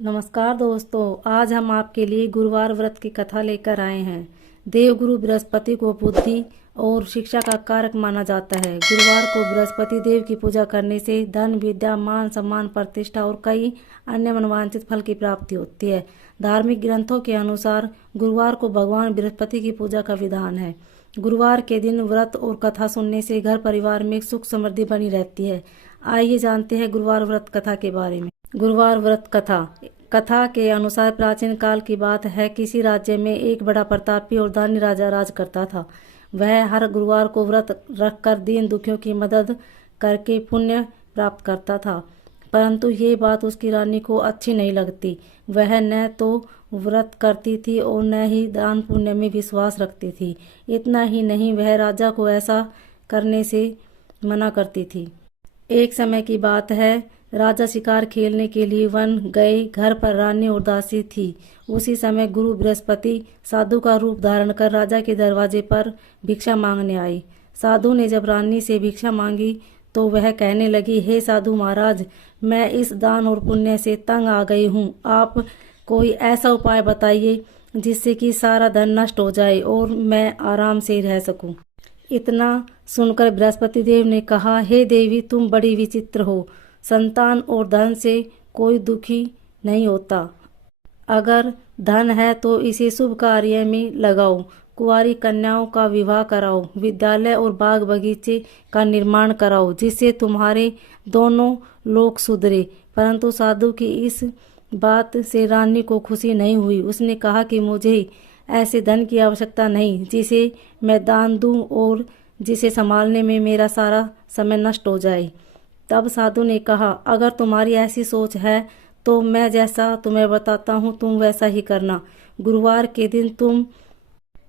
नमस्कार दोस्तों, आज हम आपके लिए गुरुवार व्रत की कथा लेकर आए हैं। देवगुरु बृहस्पति को बुद्धि और शिक्षा का कारक माना जाता है। गुरुवार को बृहस्पति देव की पूजा करने से धन, विद्या, मान सम्मान, प्रतिष्ठा और कई अन्य मनोवांछित फल की प्राप्ति होती है। धार्मिक ग्रंथों के अनुसार गुरुवार को भगवान बृहस्पति की पूजा का विधान है। गुरुवार के दिन व्रत और कथा सुनने से घर परिवार में सुख समृद्धि बनी रहती है। आइए जानते हैं गुरुवार व्रत कथा के बारे में। गुरुवार व्रत कथा। कथा के अनुसार प्राचीन काल की बात है। किसी राज्य में एक बड़ा प्रतापी और दानी राजा राज करता था। वह हर गुरुवार को व्रत रखकर दीन दुखियों की मदद करके पुण्य प्राप्त करता था, परंतु ये बात उसकी रानी को अच्छी नहीं लगती। वह न तो व्रत करती थी और न ही दान पुण्य में विश्वास रखती थी। इतना ही नहीं, वह राजा को ऐसा करने से मना करती थी। एक समय की बात है, राजा शिकार खेलने के लिए वन गए। घर पर रानी और दासी थी। उसी समय गुरु बृहस्पति साधु का रूप धारण कर राजा के दरवाजे पर भिक्षा मांगने आई। साधु ने जब रानी से भिक्षा मांगी तो वह कहने लगी, हे साधु महाराज, मैं इस दान और पुण्य से तंग आ गई हूँ। आप कोई ऐसा उपाय बताइए जिससे कि सारा धन नष्ट हो जाए और मैं आराम से रह सकूं। इतना सुनकर बृहस्पति देव ने कहा, हे देवी, तुम बड़ी विचित्र हो। संतान और धन से कोई दुखी नहीं होता। अगर धन है तो इसे शुभ कार्य में लगाओ। कुंवारी कन्याओं का विवाह कराओ। विद्यालय और बाग बगीचे का निर्माण कराओ, जिससे तुम्हारे दोनों लोग सुधरे। परंतु साधु की इस बात से रानी को खुशी नहीं हुई। उसने कहा कि मुझे ऐसे धन की आवश्यकता नहीं जिसे मैं दान दूं और जिसे संभालने में मेरा सारा समय नष्ट हो जाए। तब साधु ने कहा, अगर तुम्हारी ऐसी सोच है तो मैं जैसा तुम्हें बताता हूँ तुम वैसा ही करना। गुरुवार के दिन तुम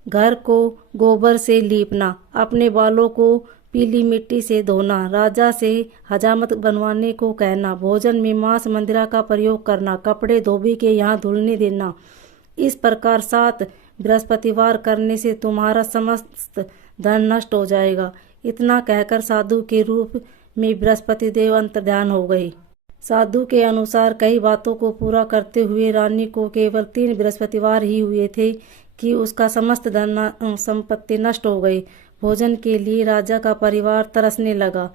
घर को गोबर से लीपना, अपने बालों को पीली मिट्टी से धोना, राजा से हजामत बनवाने को कहना, भोजन में मांस मंदिरा का प्रयोग करना, कपड़े धोबी के यहाँ धुलने देना। इस प्रकार 7 बृहस्पतिवार करने से तुम्हारा समस्त धन नष्ट हो जाएगा। इतना कहकर साधु के रूप में बृहस्पति देव अंतर्ध्यान हो गए। साधु के अनुसार कई बातों को पूरा करते हुए रानी को केवल 3 बृहस्पतिवार ही हुए थे कि उसका समस्त धन संपत्ति नष्ट हो गई। भोजन के लिए राजा का परिवार तरसने लगा।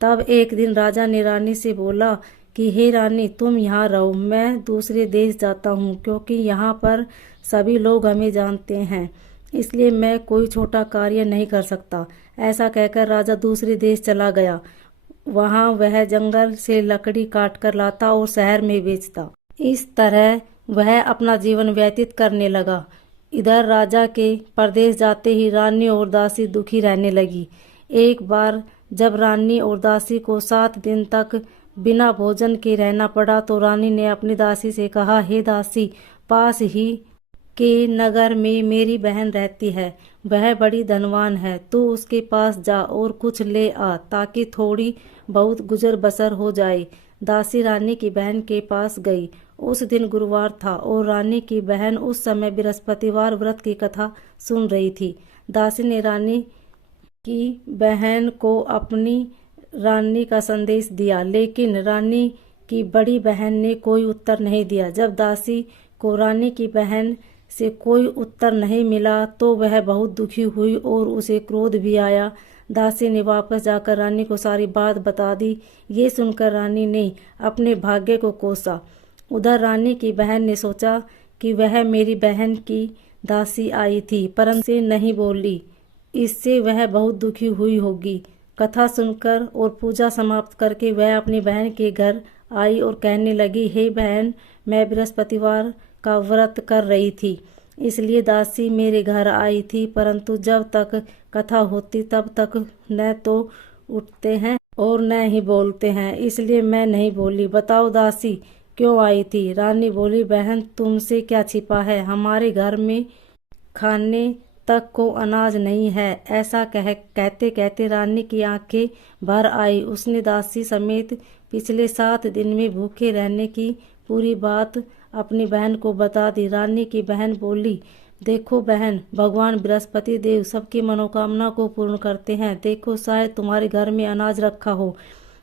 तब एक दिन राजा ने रानी से बोला कि हे रानी, तुम यहाँ रहो, मैं दूसरे देश जाता हूँ, क्योंकि यहाँ पर सभी लोग हमें जानते हैं, इसलिए मैं कोई छोटा कार्य नहीं कर सकता। ऐसा कहकर राजा दूसरे देश चला गया। वहाँ वह जंगल से लकड़ी काट कर लाता और शहर में बेचता। इस तरह वह अपना जीवन व्यतीत करने लगा। इधर राजा के परदेश जाते ही रानी और दासी दुखी रहने लगी। एक बार जब रानी और दासी को 7 दिन तक बिना भोजन के रहना पड़ा तो रानी ने अपनी दासी से कहा, हे दासी, पास ही के नगर में मेरी बहन रहती है। वह बड़ी धनवान है। तू उसके पास जा और कुछ ले आ, ताकि थोड़ी बहुत गुजर बसर हो जाए। दासी रानी की बहन के पास गई। उस दिन गुरुवार था और रानी की बहन उस समय बृहस्पतिवार व्रत की कथा सुन रही थी। दासी ने रानी की बहन को अपनी रानी का संदेश दिया, लेकिन रानी की बड़ी बहन ने कोई उत्तर नहीं दिया। जब दासी को रानी की बहन से कोई उत्तर नहीं मिला तो वह बहुत दुखी हुई और उसे क्रोध भी आया। दासी ने वापस जाकर रानी को सारी बात बता दी। ये सुनकर रानी ने अपने भाग्य को कोसा। उधर रानी की बहन ने सोचा कि वह मेरी बहन की दासी आई थी, परंतु से नहीं बोली, इससे वह बहुत दुखी हुई होगी। कथा सुनकर और पूजा समाप्त करके वह अपनी बहन के घर आई और कहने लगी, हे बहन, मैं बृहस्पतिवार का व्रत कर रही थी, इसलिए दासी मेरे घर आई थी, परंतु जब तक कथा होती तब तक न तो उठते हैं और न ही बोलते हैं, इसलिए मैं नहीं बोली। बताओ दासी क्यों आई थी? रानी बोली, बहन, तुमसे क्या छिपा है, हमारे घर में खाने तक को अनाज नहीं है। ऐसा कहते कहते रानी की आंखें भर आई। उसने दासी समेत पिछले 7 दिन में भूखे रहने की पूरी बात अपनी बहन को बता दी। रानी की बहन बोली, देखो बहन, भगवान बृहस्पति देव सबकी मनोकामना को पूर्ण करते हैं। देखो, शायद तुम्हारे घर में अनाज रखा हो।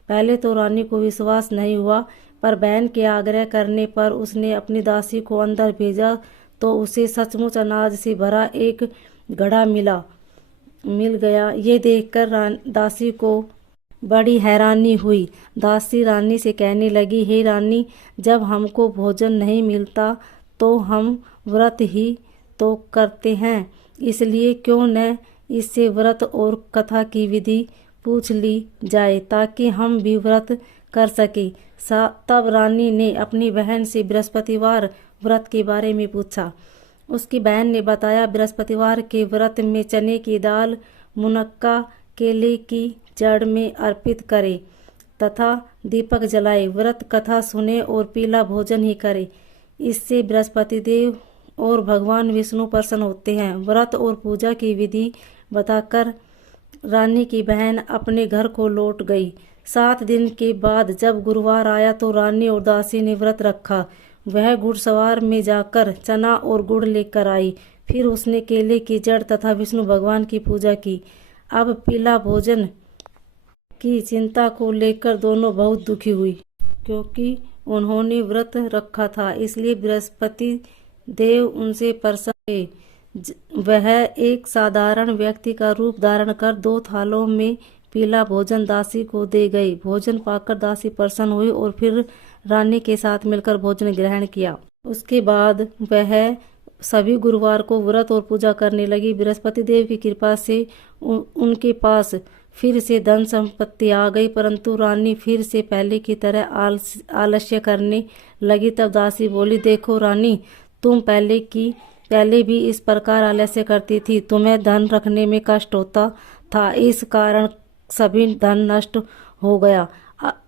पहले तो रानी को विश्वास नहीं हुआ, पर बहन के आग्रह करने पर उसने अपनी दासी को अंदर भेजा तो उसे सचमुच अनाज से भरा एक घड़ा मिल गया। ये देखकर दासी को बड़ी हैरानी हुई। दासी रानी से कहने लगी, हे रानी, जब हमको भोजन नहीं मिलता तो हम व्रत ही तो करते हैं, इसलिए क्यों न इससे व्रत और कथा की विधि पूछ ली जाए ताकि हम भी व्रत कर सके। तब रानी ने अपनी बहन से बृहस्पतिवार व्रत के बारे में पूछा। उसकी बहन ने बताया, बृहस्पतिवार के व्रत में चने की दाल, मुनक्का, केले की जड़ में अर्पित करे तथा दीपक जलाए, व्रत कथा सुने और पीला भोजन ही करे। इससे बृहस्पति देव और भगवान विष्णु प्रसन्न होते हैं। व्रत और पूजा की विधि बताकर रानी की बहन अपने घर को लौट गई। 7 दिन के बाद जब गुरुवार आया तो रानी और दासी ने व्रत रखा। वह घुड़सवार में जाकर चना और गुड़ लेकर आई। फिर उसने केले की जड़ तथा विष्णु भगवान की पूजा की। अब पीला भोजन की चिंता को लेकर दोनों बहुत दुखी हुई, क्योंकि उन्होंने व्रत रखा था, इसलिए बृहस्पति देव उनसे प्रसन्न हुए। वह एक साधारण व्यक्ति का रूप धारण कर 2 थालों में पीला भोजन दासी को दे गई। भोजन पाकर दासी प्रसन्न हुई और फिर रानी के साथ मिलकर भोजन ग्रहण किया। उसके बाद वह सभी गुरुवार को व्रत और पूजा करने लगी। बृहस्पति देव की कृपा से उनके पास फिर से धन संपत्ति आ गई, परंतु रानी फिर से पहले की तरह आलस्य करने लगी। तब दासी बोली, देखो रानी, तुम पहले भी इस प्रकार आलस्य करती थी। तुम्हें धन रखने में कष्ट होता था, इस कारण सभी धन नष्ट हो गया,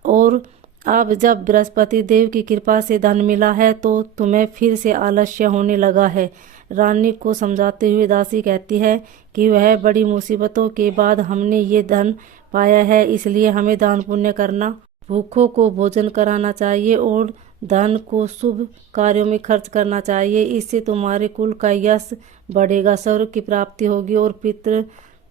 और अब जब बृहस्पति देव की कृपा से धन मिला है तो तुम्हें फिर से आलस्य होने लगा है। रानी को समझाते हुए दासी कहती है कि वह बड़ी मुसीबतों के बाद हमने ये धन पाया है, इसलिए हमें दान पुण्य करना, भूखों को भोजन कराना चाहिए और धन को शुभ कार्यों में खर्च करना चाहिए। इससे तुम्हारे कुल का यश बढ़ेगा, स्वर्ग की प्राप्ति होगी और पितृ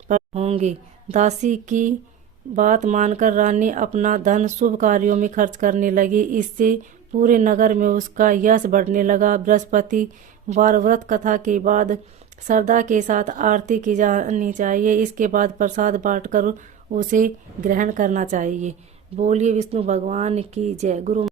होंगे। दासी की बात मानकर रानी अपना धन शुभ कार्यों में खर्च करने लगी। इससे पूरे नगर में उसका यश बढ़ने लगा। बृहस्पतिवार व्रत कथा के बाद श्रद्धा के साथ आरती की जानी चाहिए। इसके बाद प्रसाद बांटकर उसे ग्रहण करना चाहिए। बोलिए विष्णु भगवान की जय। गुरु